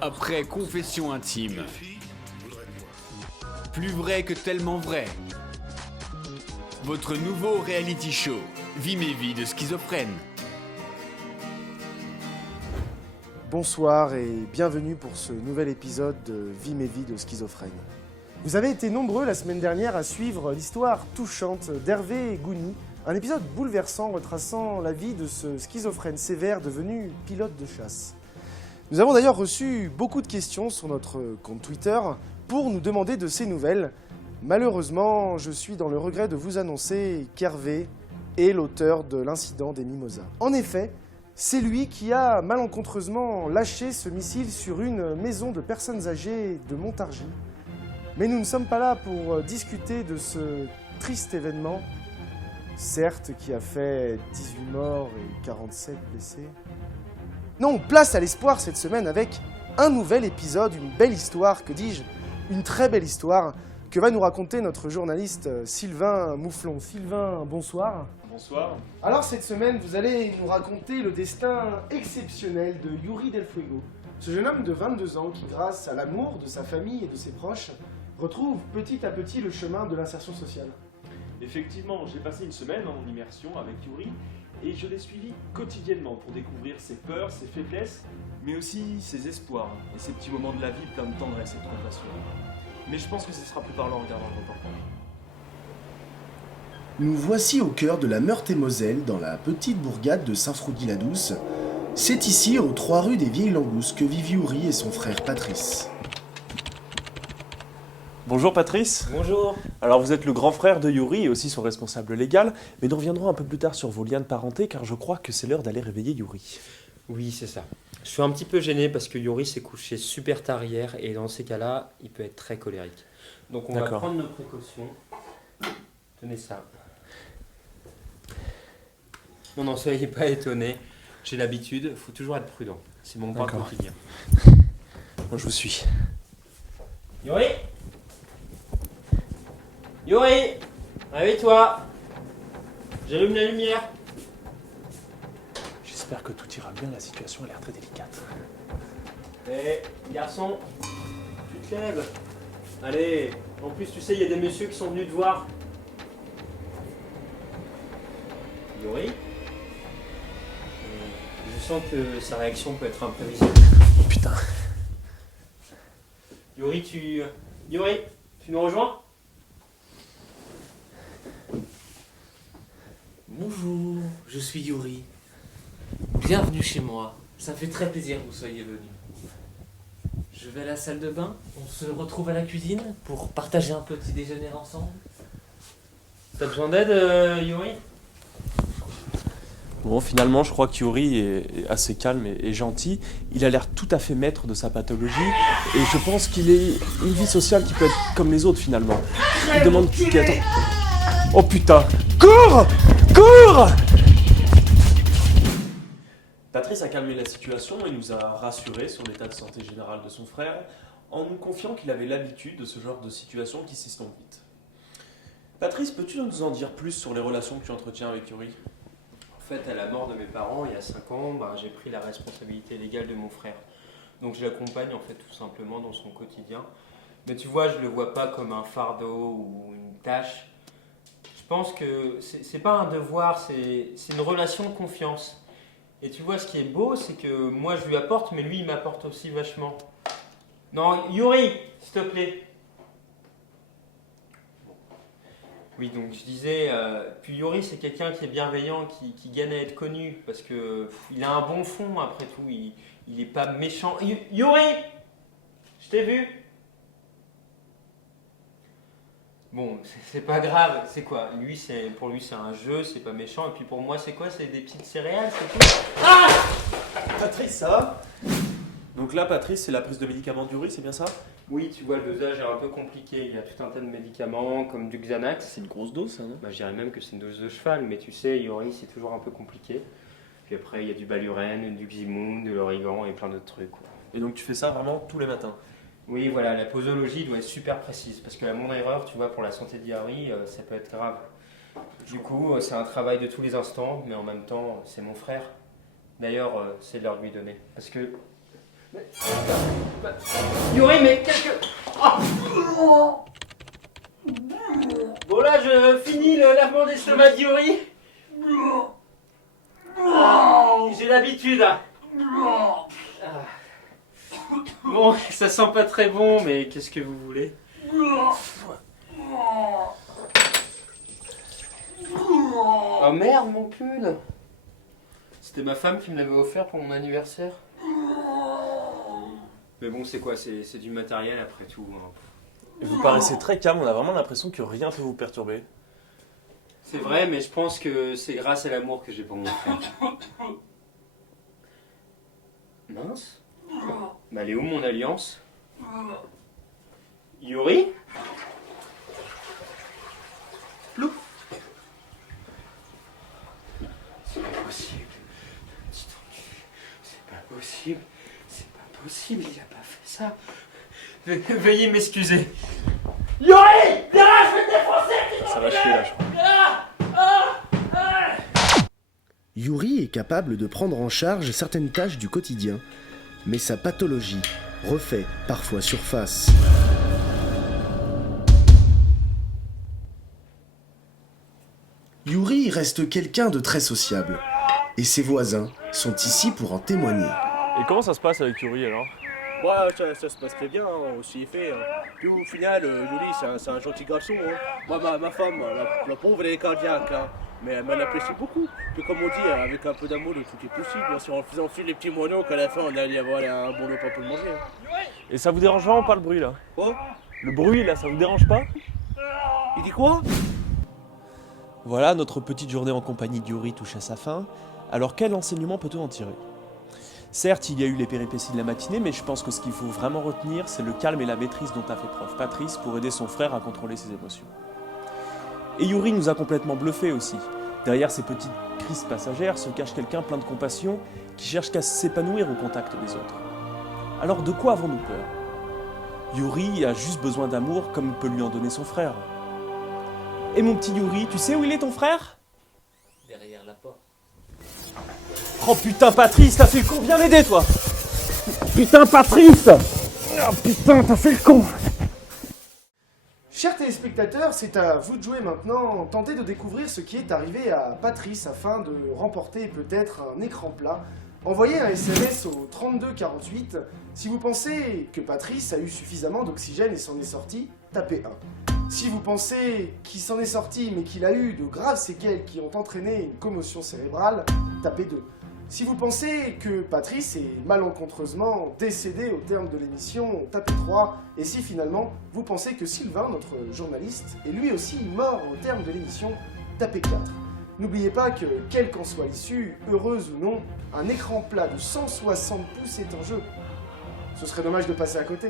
Après confession intime. Plus vrai que tellement vrai. Votre nouveau reality show, Vie mes vies de schizophrène. Bonsoir et bienvenue pour ce nouvel épisode de Vie mes vies de schizophrène. Vous avez été nombreux la semaine dernière à suivre l'histoire touchante d'Hervé Gouni, un épisode bouleversant retraçant la vie de ce schizophrène sévère devenu pilote de chasse. Nous avons d'ailleurs reçu beaucoup de questions sur notre compte Twitter pour nous demander de ces nouvelles. Malheureusement, je suis dans le regret de vous annoncer qu'Hervé est l'auteur de l'incident des Mimosas. En effet, c'est lui qui a malencontreusement lâché ce missile sur une maison de personnes âgées de Montargis. Mais nous ne sommes pas là pour discuter de ce triste événement, certes qui a fait 18 morts et 47 blessés. Non, place à l'espoir cette semaine avec un nouvel épisode, une belle histoire, que dis-je, une très belle histoire que va nous raconter notre journaliste Sylvain Mouflon. Sylvain, bonsoir. Bonsoir. Alors cette semaine, vous allez nous raconter le destin exceptionnel de Yuri Del Fuego, ce jeune homme de 22 ans qui, grâce à l'amour de sa famille et de ses proches, retrouve petit à petit le chemin de l'insertion sociale. Effectivement, j'ai passé une semaine en immersion avec Yuri et je l'ai suivi quotidiennement pour découvrir ses peurs, ses faiblesses, mais aussi ses espoirs et ses petits moments de la vie pleins de tendresse et de compassion. Mais je pense que ce sera plus parlant en regardant le reportage. Nous voici au cœur de la Meurthe-et-Moselle, dans la petite bourgade de Saint-Fraudy-la-Douce. C'est ici, aux 3 rues des Vieilles Langousses, que vivent Yuri et son frère Patrice. Bonjour Patrice. Bonjour. Alors vous êtes le grand frère de Yuri et aussi son responsable légal, mais nous reviendrons un peu plus tard sur vos liens de parenté car je crois que c'est l'heure d'aller réveiller Yuri. Oui, c'est ça. Je suis un petit peu gêné parce que Yuri s'est couché super tard hier et dans ces cas-là, il peut être très colérique. Donc on va prendre nos précautions. Tenez ça. Non, soyez pas étonnés. J'ai l'habitude, il faut toujours être prudent. C'est mon point quotidien. Moi je vous suis. Yuri Yuri, réveille-toi. J'allume la lumière. J'espère que tout ira bien, la situation a l'air très délicate. Hé, garçon, tu te lèves. Allez, en plus tu sais, il y a des messieurs qui sont venus te voir. Yuri, je sens que sa réaction peut être imprévisible. Oh putain. Yuri, tu nous rejoins? Bonjour, je suis Yuri. Bienvenue chez moi. Ça fait très plaisir que vous soyez venu. Je vais à la salle de bain. On se retrouve à la cuisine pour partager un petit déjeuner ensemble. T'as besoin d'aide, Yuri? Bon, finalement, je crois que Yuri est assez calme et gentil. Il a l'air tout à fait maître de sa pathologie et je pense qu'il est une vie sociale qui peut être comme les autres finalement. Il demande qui attend. Oh putain! Cours! Cours! Patrice a calmé la situation et nous a rassurés sur l'état de santé général de son frère en nous confiant qu'il avait l'habitude de ce genre de situation qui s'estompe vite. Patrice, peux-tu nous en dire plus sur les relations que tu entretiens avec Yuri? En fait, à la mort de mes parents, il y a 5 ans, j'ai pris la responsabilité légale de mon frère. Donc je l'accompagne en fait tout simplement dans son quotidien. Mais tu vois, je le vois pas comme un fardeau ou une tâche. Je pense que c'est pas un devoir, c'est une relation de confiance. Et tu vois, ce qui est beau, c'est que moi je lui apporte, mais lui il m'apporte aussi vachement. Non, Yuri, s'il te plaît. Oui, donc je disais, puis Yuri c'est quelqu'un qui est bienveillant, qui gagne à être connu, parce que il a un bon fond après tout, il est pas méchant. Yuri, je t'ai vu. Bon, c'est pas grave, c'est quoi? Pour lui c'est un jeu, c'est pas méchant, et puis pour moi c'est quoi? C'est des petites céréales, c'est tout. Ah! Patrice, ça va? Donc là, Patrice, c'est la prise de médicaments de Yuri, c'est bien ça? Oui, tu vois, le dosage est un peu compliqué. Il y a tout un tas de médicaments, comme du Xanax. C'est une grosse dose, ça, non? Je dirais même que c'est une dose de cheval, mais tu sais, Yuri, c'est toujours un peu compliqué. Puis après, il y a du Balurène, du Ximoun, de l'Origan et plein d'autres trucs, quoi. Et donc tu fais ça vraiment tous les matins? Oui, voilà, la posologie doit être super précise, parce que à mon erreur, tu vois, pour la santé de Yuri, ça peut être grave. Du coup, c'est un travail de tous les instants, mais en même temps, c'est mon frère. D'ailleurs, c'est l'heure de lui donner. Parce que Yuri, mais qu'est-ce que... Oh. Bon là, je finis le lavement d'estomac de Yuri. J'ai l'habitude. Bon, ça sent pas très bon, mais qu'est-ce que vous voulez? Oh merde, mon pull! C'était ma femme qui me l'avait offert pour mon anniversaire. Mais bon, c'est quoi? C'est du matériel après tout. Hein. Vous paraissez très calme, on a vraiment l'impression que rien ne peut vous perturber. C'est vrai, mais je pense que c'est grâce à l'amour que j'ai pour mon frère. Mince? Mais elle est où mon alliance? Yuri? Plou? C'est pas possible. Petit enculé. C'est pas possible. C'est pas possible, il a pas fait ça. Veuillez m'excuser. Yuri! Viens là, je vais te défoncer! Ça va chier là, je crois. Yuri est capable de prendre en charge certaines tâches du quotidien, mais sa pathologie refait parfois surface. Yuri reste quelqu'un de très sociable, et ses voisins sont ici pour en témoigner. Et comment ça se passe avec Yuri alors? Ouais, ça se passe très bien, hein, aussi fait. Hein. Puis au final, Yuri, c'est un gentil garçon. Hein. Moi, ma femme, la pauvre, elle est cardiaque, hein, mais elle l'apprécie beaucoup. Puis comme on dit, avec un peu d'amour, tout est possible. Hein. Si on faisait enfiler les petits moineaux, qu'à la fin, on allait avoir un bon repas pour le manger. Hein. Et ça vous dérange vraiment pas le bruit là? Quoi? Le bruit là, ça vous dérange pas? Il dit quoi? Voilà, notre petite journée en compagnie de Yuri touche à sa fin. Alors quel enseignement peut-on en tirer? Certes, il y a eu les péripéties de la matinée, mais je pense que ce qu'il faut vraiment retenir, c'est le calme et la maîtrise dont a fait preuve Patrice pour aider son frère à contrôler ses émotions. Et Yuri nous a complètement bluffés aussi. Derrière ces petites crises passagères se cache quelqu'un plein de compassion qui cherche qu'à s'épanouir au contact des autres. Alors de quoi avons-nous peur? Yuri a juste besoin d'amour comme peut lui en donner son frère. Et mon petit Yuri, tu sais où il est ton frère? Derrière la porte. Oh putain Patrice, t'as fait le con, viens m'aider toi! Putain Patrice! Oh putain, t'as fait le con! Chers téléspectateurs, c'est à vous de jouer maintenant. Tentez de découvrir ce qui est arrivé à Patrice afin de remporter peut-être un écran plat. Envoyez un SMS au 3248. Si vous pensez que Patrice a eu suffisamment d'oxygène et s'en est sorti, tapez 1. Si vous pensez qu'il s'en est sorti mais qu'il a eu de graves séquelles qui ont entraîné une commotion cérébrale, tapez 2. Si vous pensez que Patrice est malencontreusement décédé au terme de l'émission, tapez 3. Et si finalement vous pensez que Sylvain, notre journaliste, est lui aussi mort au terme de l'émission, tapez 4. N'oubliez pas que, quelle qu'en soit l'issue, heureuse ou non, un écran plat de 160 pouces est en jeu. Ce serait dommage de passer à côté.